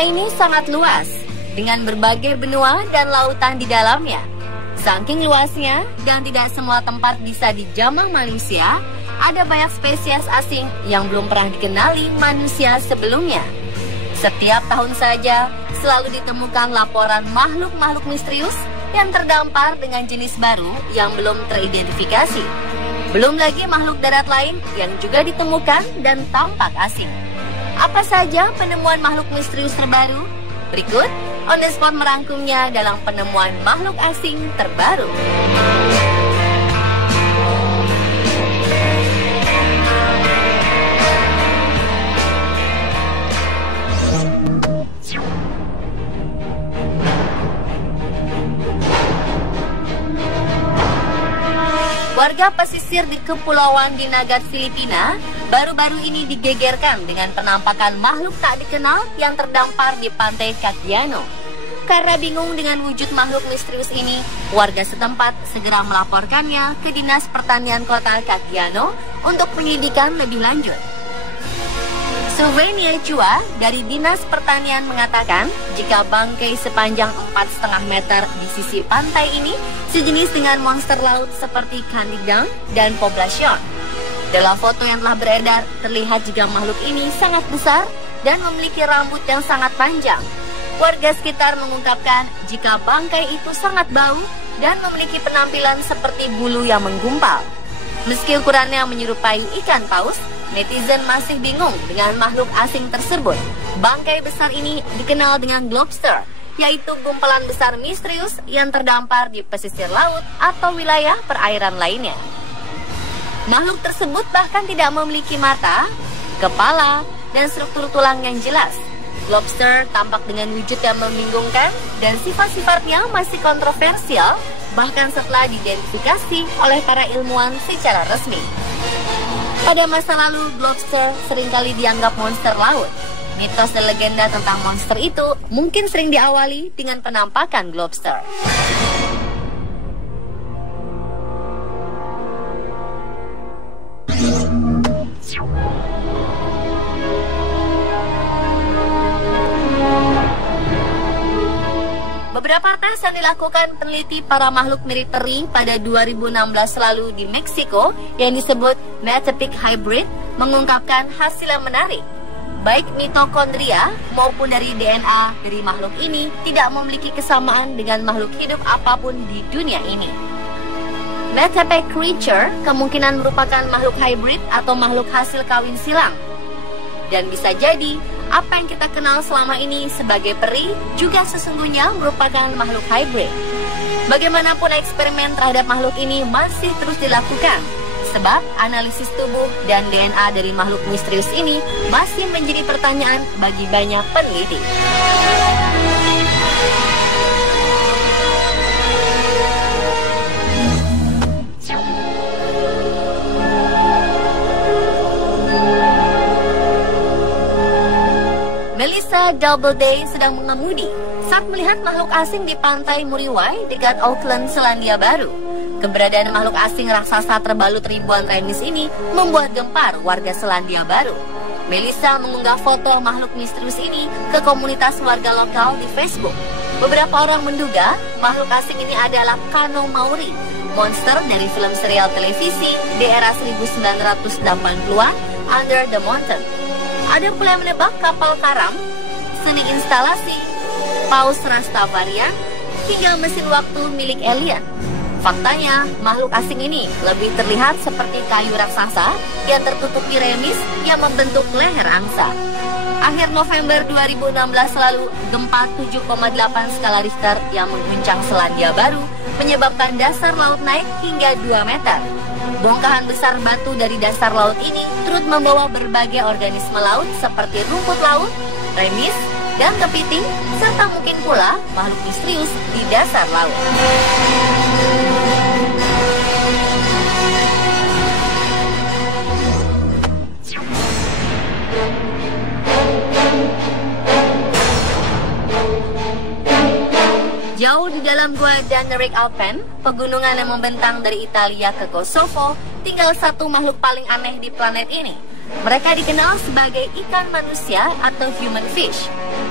Dunia ini sangat luas, dengan berbagai benua dan lautan di dalamnya. Saking luasnya dan tidak semua tempat bisa dijamah manusia, ada banyak spesies asing yang belum pernah dikenali manusia sebelumnya. Setiap tahun saja, selalu ditemukan laporan makhluk-makhluk misterius yang terdampar dengan jenis baru yang belum teridentifikasi. Belum lagi makhluk darat lain yang juga ditemukan dan tampak asing. Apa saja penemuan makhluk misterius terbaru? Berikut On The Spot merangkumnya dalam penemuan makhluk asing terbaru. Warga pesisir di Kepulauan Dinagat, Filipina, baru-baru ini digegerkan dengan penampakan makhluk tak dikenal yang terdampar di pantai Cagdiano. Karena bingung dengan wujud makhluk misterius ini, warga setempat segera melaporkannya ke Dinas Pertanian Kota Cagdiano untuk penyelidikan lebih lanjut. Sylvania Chua dari Dinas Pertanian mengatakan jika bangkai sepanjang 4,5 meter di sisi pantai ini sejenis dengan monster laut seperti Candidang dan Poblacion. Dalam foto yang telah beredar, terlihat jika makhluk ini sangat besar dan memiliki rambut yang sangat panjang. Warga sekitar mengungkapkan jika bangkai itu sangat bau dan memiliki penampilan seperti bulu yang menggumpal. Meski ukurannya menyerupai ikan paus, netizen masih bingung dengan makhluk asing tersebut. Bangkai besar ini dikenal dengan globster, yaitu gumpalan besar misterius yang terdampar di pesisir laut atau wilayah perairan lainnya. Makhluk tersebut bahkan tidak memiliki mata, kepala, dan struktur tulang yang jelas. Lobster tampak dengan wujud yang membingungkan dan sifat-sifatnya masih kontroversial bahkan setelah diidentifikasi oleh para ilmuwan secara resmi. Pada masa lalu, lobster seringkali dianggap monster laut. Mitos dan legenda tentang monster itu mungkin sering diawali dengan penampakan lobster. Beberapa tes yang dilakukan peneliti para makhluk mirip teri pada 2016 lalu di Meksiko yang disebut Metapic Hybrid mengungkapkan hasil yang menarik. Baik mitokondria maupun dari DNA dari makhluk ini tidak memiliki kesamaan dengan makhluk hidup apapun di dunia ini. Metapic creature kemungkinan merupakan makhluk hybrid atau makhluk hasil kawin silang. Dan bisa jadi apa yang kita kenal selama ini sebagai peri juga sesungguhnya merupakan makhluk hybrid. Bagaimanapun eksperimen terhadap makhluk ini masih terus dilakukan, sebab analisis tubuh dan DNA dari makhluk misterius ini masih menjadi pertanyaan bagi banyak peneliti. Melissa Doubleday sedang mengemudi saat melihat makhluk asing di pantai Muriwai dekat Auckland, Selandia Baru. Keberadaan makhluk asing raksasa terbalut ribuan remis ini membuat gempar warga Selandia Baru. Melissa mengunggah foto makhluk misterius ini ke komunitas warga lokal di Facebook. Beberapa orang menduga makhluk asing ini adalah Kano Maori, monster dari film serial televisi di era 1980-an Under the Mountain. Ada pula yang menebak kapal karam, seni instalasi, paus Rastafarian, hingga mesin waktu milik alien. Faktanya, makhluk asing ini lebih terlihat seperti kayu raksasa yang tertutupi remis yang membentuk leher angsa. Akhir November 2016 lalu, gempa 7,8 skala Richter yang mengguncang Selandia Baru menyebabkan dasar laut naik hingga 2 meter. Bongkahan besar batu dari dasar laut ini turut membawa berbagai organisme laut seperti rumput laut, remis, dan kepiting, serta mungkin pula makhluk misterius di dasar laut. Jauh di dalam gua Dannerik Alpen, pegunungan yang membentang dari Italia ke Kosovo, tinggal satu makhluk paling aneh di planet ini. Mereka dikenal sebagai ikan manusia atau human fish.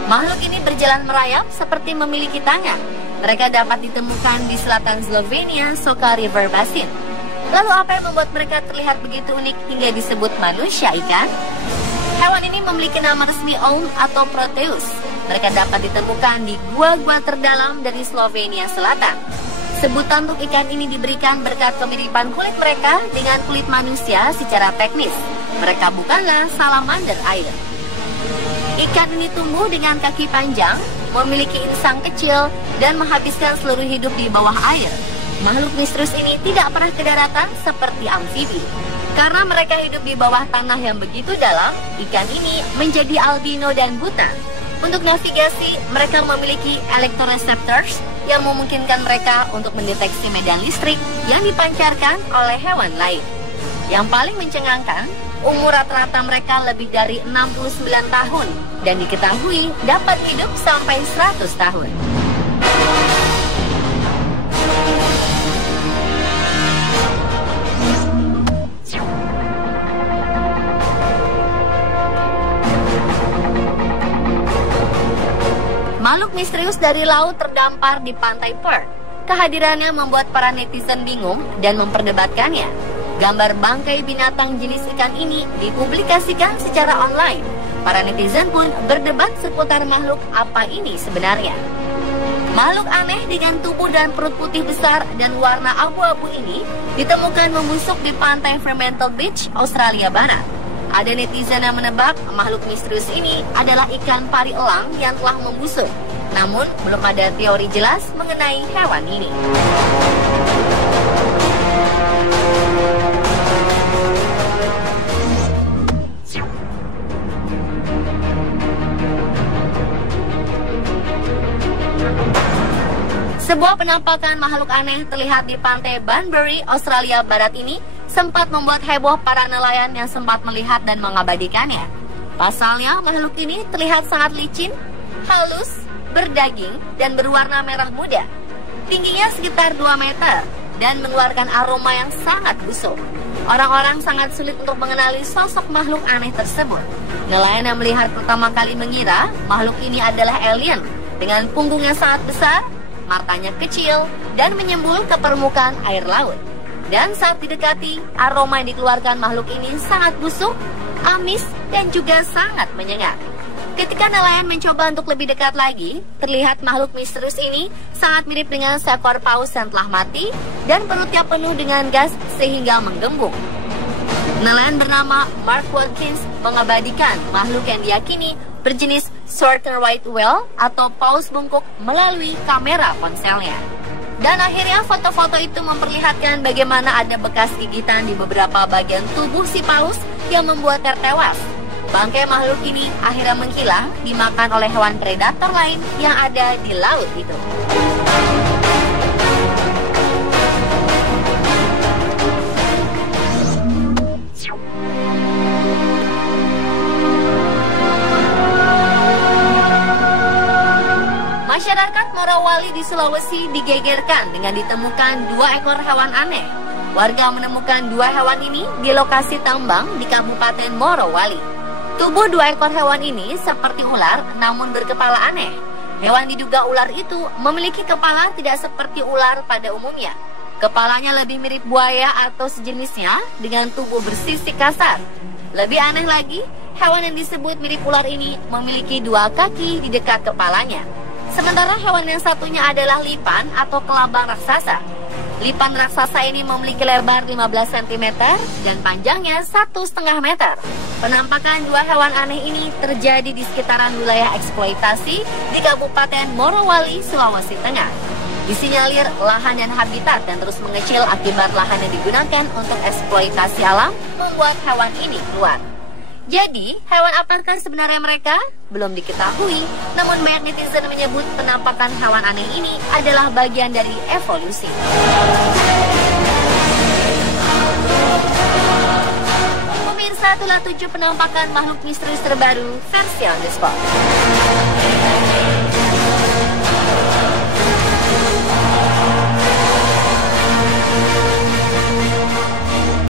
Makhluk ini berjalan merayap seperti memiliki tangan. Mereka dapat ditemukan di selatan Slovenia, Soka River Basin. Lalu apa yang membuat mereka terlihat begitu unik hingga disebut manusia ikan? Hewan ini memiliki nama resmi Oum atau Proteus. Mereka dapat ditemukan di gua-gua terdalam dari Slovenia Selatan. Sebutan untuk ikan ini diberikan berkat kemiripan kulit mereka dengan kulit manusia secara teknis. Mereka bukanlah salamander air. Ikan ini tumbuh dengan kaki panjang, memiliki insang kecil, dan menghabiskan seluruh hidup di bawah air. Makhluk misterius ini tidak pernah ke daratan seperti amfibi. Karena mereka hidup di bawah tanah yang begitu dalam, ikan ini menjadi albino dan buta. Untuk navigasi, mereka memiliki electroreceptors yang memungkinkan mereka untuk mendeteksi medan listrik yang dipancarkan oleh hewan lain. Yang paling mencengangkan, umur rata-rata mereka lebih dari 69 tahun dan diketahui dapat hidup sampai 100 tahun. Makhluk misterius dari laut terdampar di pantai Perth. Kehadirannya membuat para netizen bingung dan memperdebatkannya. Gambar bangkai binatang jenis ikan ini dipublikasikan secara online. Para netizen pun berdebat seputar makhluk apa ini sebenarnya. Makhluk aneh dengan tubuh dan perut putih besar dan warna abu-abu ini ditemukan membusuk di pantai Fremantle Beach, Australia Barat. Ada netizen yang menebak makhluk misterius ini adalah ikan pari elang yang telah membusuk. Namun, belum ada teori jelas mengenai hewan ini. Sebuah penampakan makhluk aneh terlihat di pantai Banbury, Australia Barat ini sempat membuat heboh para nelayan yang sempat melihat dan mengabadikannya. Pasalnya, makhluk ini terlihat sangat licin, halus, berdaging, dan berwarna merah muda. Tingginya sekitar 2 meter dan mengeluarkan aroma yang sangat busuk. Orang-orang sangat sulit untuk mengenali sosok makhluk aneh tersebut. Nelayan yang melihat pertama kali mengira makhluk ini adalah alien dengan punggungnya sangat besar, matanya kecil, dan menyembul ke permukaan air laut. Dan saat didekati, aroma yang dikeluarkan makhluk ini sangat busuk, amis, dan juga sangat menyengat. Ketika nelayan mencoba untuk lebih dekat lagi, terlihat makhluk misterius ini sangat mirip dengan seekor paus yang telah mati dan perutnya penuh dengan gas sehingga menggembung. Nelayan bernama Mark Watkins mengabadikan makhluk yang diyakini berjenis Shorter White Whale atau paus bungkuk melalui kamera ponselnya. Dan akhirnya foto-foto itu memperlihatkan bagaimana ada bekas gigitan di beberapa bagian tubuh si paus yang membuatnya tewas. Bangkai makhluk ini akhirnya menghilang dimakan oleh hewan predator lain yang ada di laut itu. Masyarakat Morowali di Sulawesi digegerkan dengan ditemukan 2 ekor hewan aneh. Warga menemukan 2 hewan ini di lokasi tambang di Kabupaten Morowali. Tubuh 2 ekor hewan ini seperti ular namun berkepala aneh. Hewan diduga ular itu memiliki kepala tidak seperti ular pada umumnya. Kepalanya lebih mirip buaya atau sejenisnya dengan tubuh bersisik kasar. Lebih aneh lagi, hewan yang disebut mirip ular ini memiliki 2 kaki di dekat kepalanya. Sementara hewan yang satunya adalah lipan atau kelabang raksasa. Lipan raksasa ini memiliki lebar 15 cm dan panjangnya 1,5 meter. Penampakan 2 hewan aneh ini terjadi di sekitaran wilayah eksploitasi di Kabupaten Morowali, Sulawesi Tengah. Disinyalir lahan dan habitat yang terus mengecil akibat lahan yang digunakan untuk eksploitasi alam membuat hewan ini keluar. Jadi, hewan apakah sebenarnya mereka? Belum diketahui, namun banyak netizen menyebut penampakan hewan aneh ini adalah bagian dari evolusi. Pemirsa, itulah 7 penampakan makhluk misterius terbaru versi On The Spot.